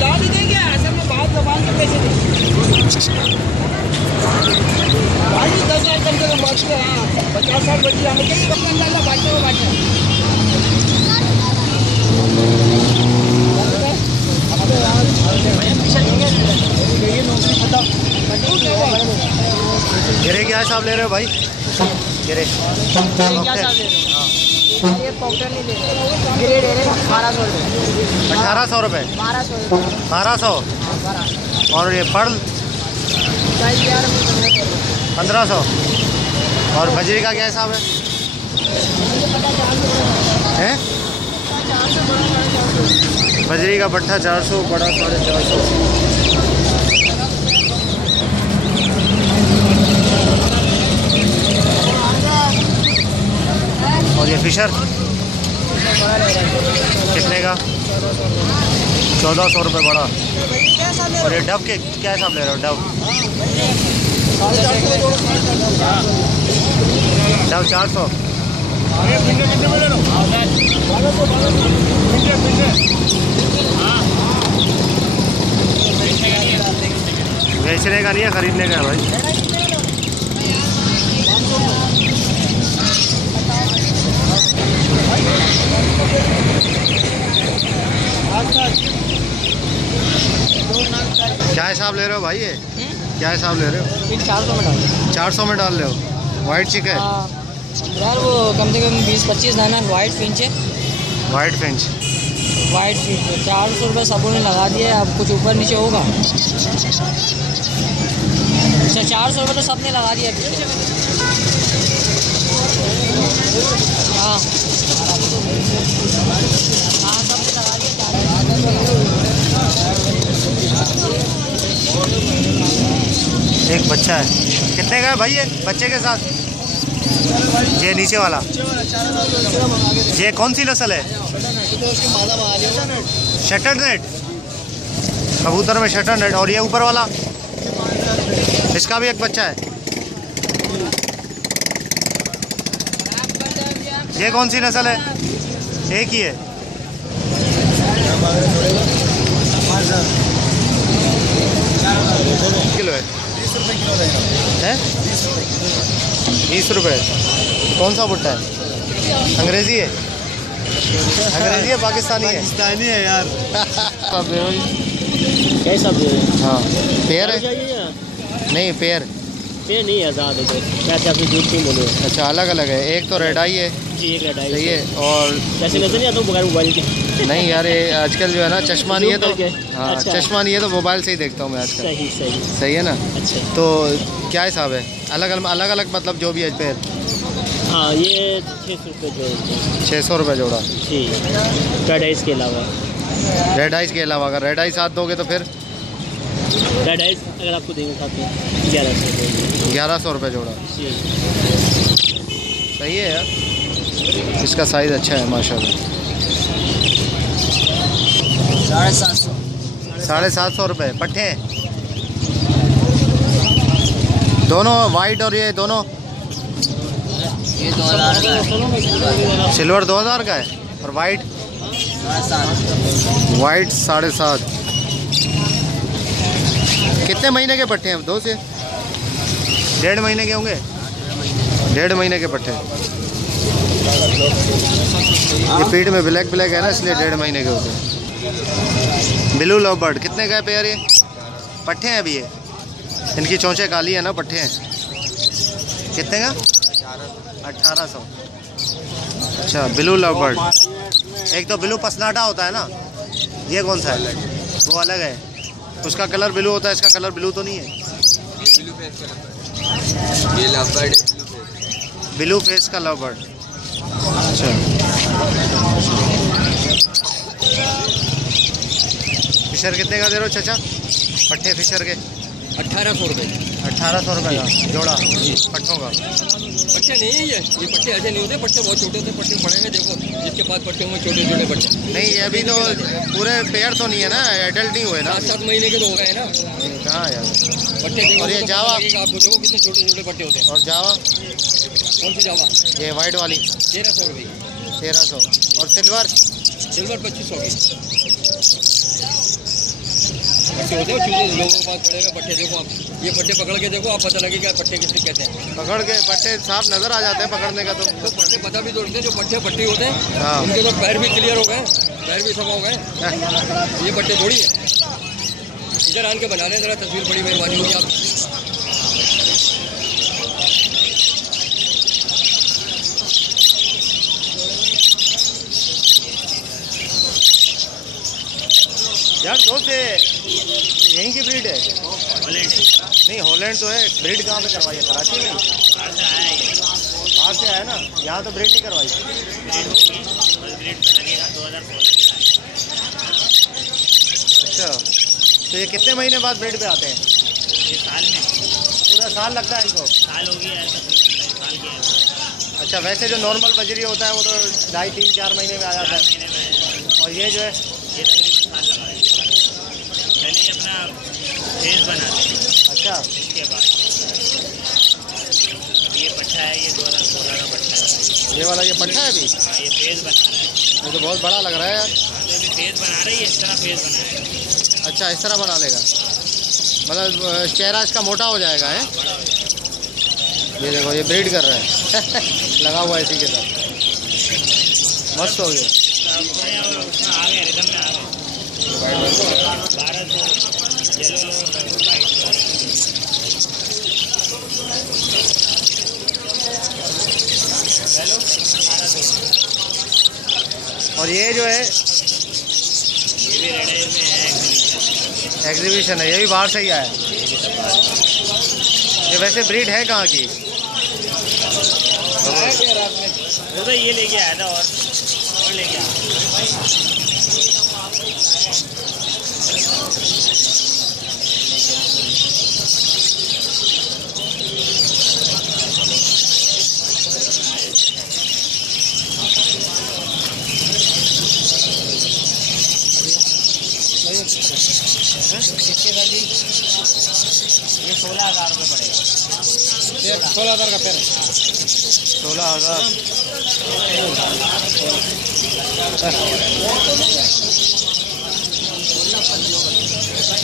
ला भी देंगे असल में बात जबान से पैसे भाई 10,000 कम से कम बाकी है। 50-60 बच्चे हमें कहीं कम अंदाजा बांटे वो बांटे गिरे क्या साहब ले रहे हो भाई? गिरे क्या साहब ले रहे हो? ये पाउडर नहीं ले रहे, गिरे ले रहे 1200 रुपये। 1800 रुपये? 1200 1200। और ये पर्ल 1500। और बजरी का क्या हिसाब है? हैं? बजरी का पट्टा 400, बड़ा 450। और ये फिशर कितने का? 1400 रुपये बड़ा। और ये डब के क्या हिसाब ले रहे हो? डब 400। बेचने का नहीं है, खरीदने का है भाई। क्या हिसाब ले रहे हो भाई? ये क्या हिसाब ले रहे हो? 400 में डाल 400 में डाल रहे हो? वाइट चिक है यार, वो कम से कम 20-25 दाना वाइट फिंच है। White Finch. वाइट फिंच 400 रुपये सबों ने लगा दिया। अब कुछ ऊपर नीचे होगा। अच्छा 400 रुपये तो सबने लगा दिया। हाँ हाँ सबने लगा दिया। एक बच्चा है, कितने का है भाई ये बच्चे के साथ? ये नीचे वाला, ये कौन सी नस्ल है? शटर नेट, कबूतर में शटर नेट। और ये ऊपर वाला, इसका भी एक बच्चा है। ये कौन सी नस्ल है? एक ही है। किलो है? 20 रुपये किलो है। 20 रुपये। कौन सा भुट्टा है? अंग्रेज़ी है? अंग्रेज़ी है पाकिस्तानी है? पाकिस्तानी है यार। कैसा? हाँ पेयर है? नहीं पेयर नहीं है, आज़ाद है। क्या आपने झूठ नहीं बोले? अच्छा अलग अलग है। एक तो रेड आई है जी, एक रेड आई सही है। और कैसे नजर नहीं आता बगैर मोबाइल के? नहीं यार, ये आजकल जो है ना चश्मा नहीं है तो हाँ अच्छा। चश्मा नहीं है तो मोबाइल से ही देखता हूँ मैं आजकल। सही सही सही है ना? अच्छा तो क्या हिसाब है? अलग अलग मतलब जो भी है पेयर? हाँ ये 600 रुपये जो 600 रुपये जोड़ा जी, रेड आइस के अलावा। रेड आइस के अलावा अगर रेड आइस साथ दोगे तो फिर? रेड आइस अगर आपको देंगे साथ में 1100 1100 रुपये जोड़ा। जी। सही है यार, इसका साइज़ अच्छा है माशाल्लाह। 750 रुपये पट्टे दोनों, वाइट और ये दोनों। ये 2000 का है। सिल्वर 2000 का है और वाइट 7.5। कितने महीने के पट्टे हैं? 2 से 1.5 महीने के होंगे। 1.5 महीने के पट्टे। ये पीठ में ब्लैक है ना, इसलिए 1.5 महीने के होते हैं। ब्लू लव बर्ड कितने का है पेयर? ये पट्टे हैं अभी, ये इनकी चोंचें काली है ना, पट्टे हैं। कितने का? 1800। अच्छा ब्लू लव बर्ड। एक तो ब्लू पसनाटा होता है ना, ये कौन सा है? वो अलग है, उसका कलर ब्लू होता है, इसका कलर ब्लू तो नहीं है। ये लव बर्ड है, ब्लू फेस का लव बर्ड। अच्छा फिशर कितने का दे रहे हो चाचा? पट्टे फिशर के 1800 रुपये। 1800 रुपये का जोड़ा पट्टों का। पट्टे नहीं है ये पट्टे ऐसे नहीं होते। पट्टे बहुत छोटे होते, पट्टे बड़े हैं। देखो जिसके पास पट्टे होंगे छोटे छोटे पट्टे। नहीं अभी तो पूरे पेयर तो नहीं है ना, एडल्ट नहीं हुए ना। 7 महीने के तो हो गए ना कहाँ यार पट्टे। देखो और ये तो जावा? लगेगा आपको, देखो कितने छोटे छोटे पट्टे होते हैं। और जावा? कौन सी जावा? ये वाइट वाली 1300 रुपये। 1300। और सिल्वर? सिल्वर 2500 की पट्टे होते हैं। चूजे लोगों के पास पड़े हुए पट्टे, देखो आप ये पट्टे पकड़ के देखो, आप पता लगे क्या पट्टे किससे कहते हैं। पकड़ के पट्टे साफ नजर आ जाते हैं पकड़ने का तो पट्टे पता भी तो लगते हैं, जो पट्टे पट्टी होते हैं हाँ। उनके तो पैर भी क्लियर हो गए, पैर भी सफा हो गए। ये पट्टे थोड़ी है। इधर आन के बना लें जरा तस्वीर, बड़ी मेहरबानी होगी आप। यार दोस्त यहीं की ब्रीड है? हॉलैंड नहीं, हॉलैंड तो है। ब्रीड कहाँ पे करवाई है? कराची में? बाहर से आया ना, यहाँ तो ब्रीड नहीं करवाई। अच्छा, तो ये कितने महीने बाद ब्रीड पे आते हैं? ये साल में पूरा साल लगता है इनको? साल हो गया है, तकरीबन साल के है। अच्छा, वैसे जो नॉर्मल बजरी होता है वो तो 2.5, 3, 4 महीने में आ जाता है, महीने में और ये जो है ये तकरीबन साल लगा है। पहले ये अपना फेस बनाते हैं, अच्छा इसके बाद ये पट्टा है, ये 2016 का पट्टा है। ये वाला ये पट्टा है अभी? हाँ, ये फेस बना रहा है। ये तो बहुत बड़ा लग रहा है यार। हाँ, तो अभी फेस बना रही है, इस तरह फेस बनाएगा। अच्छा, इस तरह बना लेगा, मतलब चेहरा इसका मोटा हो जाएगा है। बड़ा हो जाएगा। ये देखो, ये ब्रीड कर रहा है लगा हुआ है इसी के साथ। मस्त हो गया। अब और उसमें आ गए, रिदम में आ गए। 1200 येलो वाइट हेलो 1200। और ये जो है ये भी रेड है, में है एग्जीबिशन है, ये भी बाहर से ही आया है। ये वैसे ब्रीड है कहाँ की? वो तो ये लेके आया था और लेके आया। ये 16,000 रुपये पड़ेगा। 16,000 का पेड़। 16,000।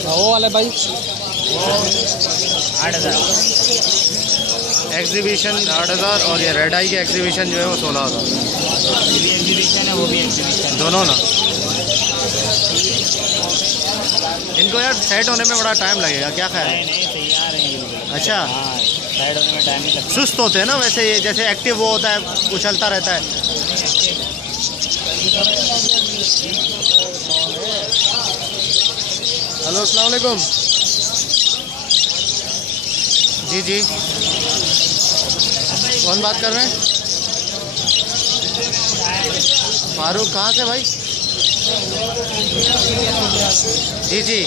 वो वाले भाई 8,000। एग्जीबिशन 8,000 और ये रेड आई की एग्जीबिशन जो है वो 16,000। ये भी एग्जीबिशन है, वो भी एग्जीबिशन है। दोनों ना? इनको यार सेट होने में बड़ा टाइम लगेगा, क्या ख्याल है? नहीं तैयार है ये भी। अच्छा, हाँ, साइड होने में टाइम नहीं लगता। सुस्त होते हैं ना वैसे ये, जैसे एक्टिव वो होता है, उछलता रहता है। हेलो, अस्सलाम वालेकुम। जी जी, कौन बात कर रहे हैं? फारूक, कहाँ से भाई? जी जी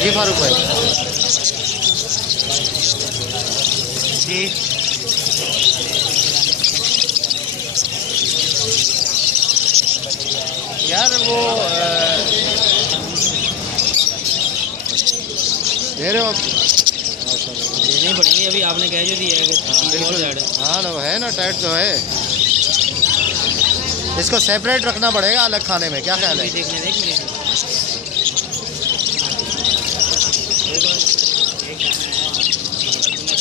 जी, फारूक भाई जी। यार वो दे रहे हो आप? देनी पड़ेगी, अभी आपने कह जो दिया है कि बिल्कुल। हाँ ना, है ना, टाइट तो है। इसको सेपरेट रखना पड़ेगा अलग खाने में, क्या ख्याल है? देखने देखेंगे।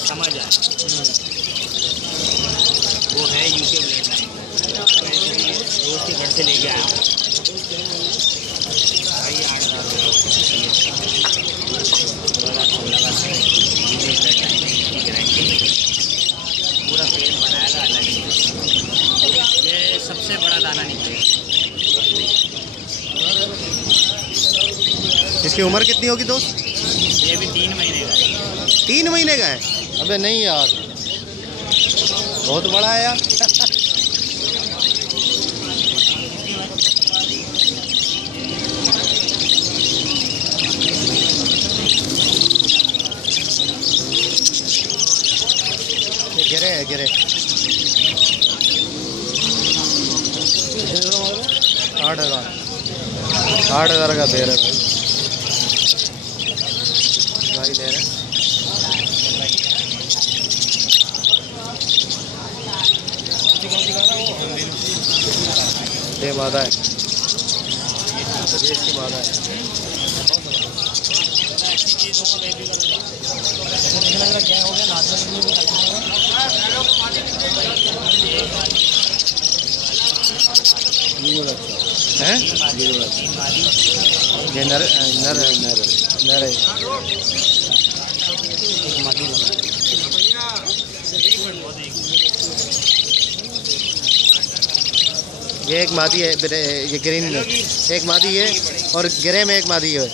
समझ आए, वो है यूके ब्लेड लाइन, दोस्त के घर से लेके आया हूँ। भाई 8,000 पूरा फ्रेम बनाएगा अलग ही। ये सबसे बड़ा दाना निकलेगा। इसकी उम्र कितनी होगी दोस्त? ये भी 3 महीने का है। 3 महीने का है? अबे नहीं यार, बहुत बड़ा है यार। गिरे है, गिरे 8,000 का पेड़ है भाई दे रहे। ये मादा है, ये इसकी मादा है। हैं? ये नर नर नर है। ये एक मादी है, ये ग्रीन में एक मादी है और ग्रे में एक मादी है।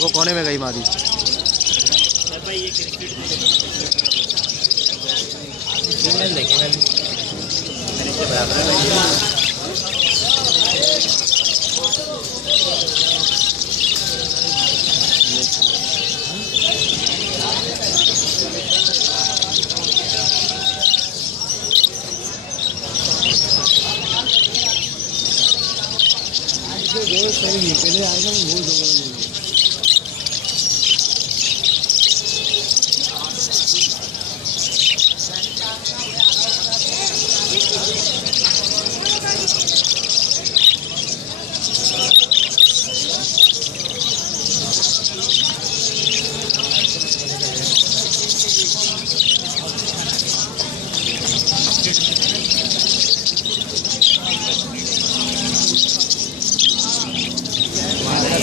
वो कोने में गई मादी।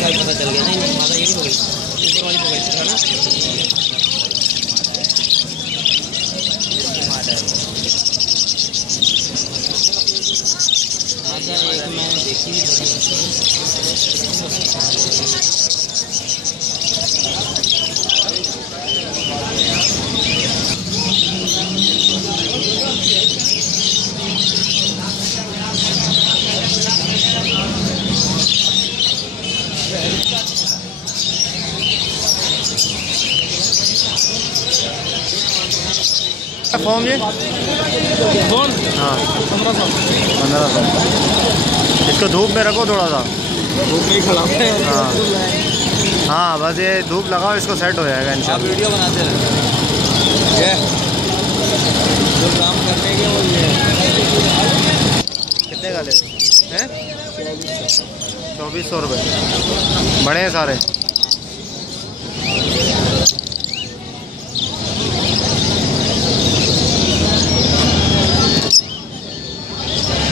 पता चल गया नहीं, माता ये हो गई, ऊपर वाली हो गई था ना। माता एक मैंने देखी फॉर्म ये कौन? हाँ 1500। इसको धूप में रखो थोड़ा सा। धूप में ही खिलाते हैं। हाँ हाँ, बस ये धूप लगाओ, इसको सेट हो जाएगा आप इंशाल्लाह। वीडियो बनाते रहे, ये जो काम करने के वो ये कितने का ले हैं? 2400 रुपये। बड़े हैं सारे।